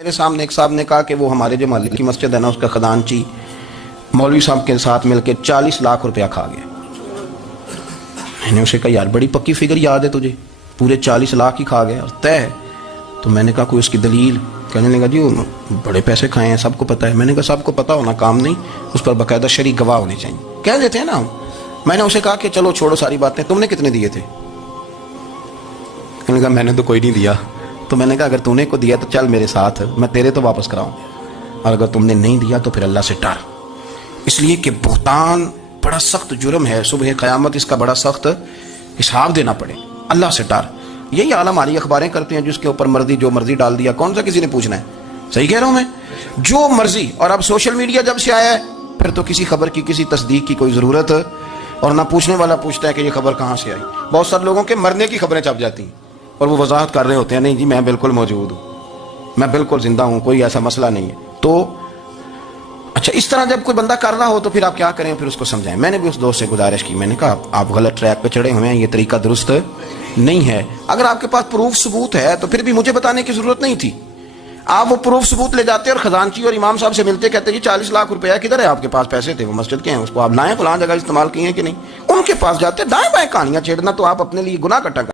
میرے سامنے ایک صاحب نے کہا کہ وہ ہمارے جو محلے کی مسجد ہے نا اس کا خزانچی مولوی صاحب کے ساتھ مل کے 40 لاکھ روپیہ کھا گیا۔ میں نے اسے کہا یار بڑی پکی فگر یاد ہے تجھے، پورے 40 لاکھ ہی کھا گیا اور طے ہے۔ تو میں نے کہا کوئی اس کی دلیل؟ کہنے لگا جی وہ بڑے پیسے کھائے ہیں، سب کو پتہ ہے۔ میں نے کہا سب کو پتہ ہونا کام نہیں، اس پر باقاعدہ شرعی گواہ ہونے چاہیے، کہہ دیتے ہیں نا ہم۔ میں نے اسے کہا کہ چلو چھوڑو ساری باتیں، تم نے کتنے دیے تھے؟ کہنے لگا میں نے تو کوئی نہیں دیا۔ تو میں نے کہا اگر تو نے کو دیا تو چل میرے ساتھ، میں تیرے تو واپس کراؤں، اور اگر تم نے نہیں دیا تو پھر اللہ سے ڈر، اس لیے کہ بہتان بڑا سخت جرم ہے، صبح قیامت اس کا بڑا سخت حساب دینا پڑے۔ اللہ سے ڈر۔ یہی عالم ہماری اخباریں کرتے ہیں، جس کے اوپر مرضی جو مرضی ڈال دیا، کون سا کسی نے پوچھنا ہے؟ صحیح کہہ رہا ہوں میں؟ جو مرضی۔ اور اب سوشل میڈیا جب سے آیا ہے پھر تو کسی خبر کی کسی تصدیق کی کوئی ضرورت اور نہ پوچھنے والا پوچھتا ہے کہ یہ خبر کہاں سے آئی۔ بہت سارے لوگوں کے مرنے کی خبریں چھپ جاتی ہیں اور وہ وضاحت کر رہے ہوتے ہیں نہیں جی میں بالکل موجود ہوں، میں بالکل زندہ ہوں، کوئی ایسا مسئلہ نہیں ہے۔ تو اچھا اس طرح جب کوئی بندہ کر رہا ہو تو پھر آپ کیا کریں؟ پھر اس کو سمجھائیں۔ میں نے بھی اس دوست سے گزارش کی، میں نے کہا آپ غلط ٹریک پہ چڑھے ہوئے ہیں، یہ طریقہ درست نہیں ہے۔ اگر آپ کے پاس پروف ثبوت ہے تو پھر بھی مجھے بتانے کی ضرورت نہیں تھی۔ آپ وہ پروف ثبوت لے جاتے اور خزانچی اور امام صاحب سے ملتے، کہتے جی 40 لاکھ روپیہ کدھر ہے؟ آپ کے پاس پیسے تھے، وہ مسجد کے ہیں، اس کو آپ لائیں، فلاں جگہ استعمال کیے ہیں کہ نہیں؟ ان کے پاس جاتے، دائیں بائیں کہانیاں چھیڑنا تو آپ اپنے لیے گناہ کٹا کر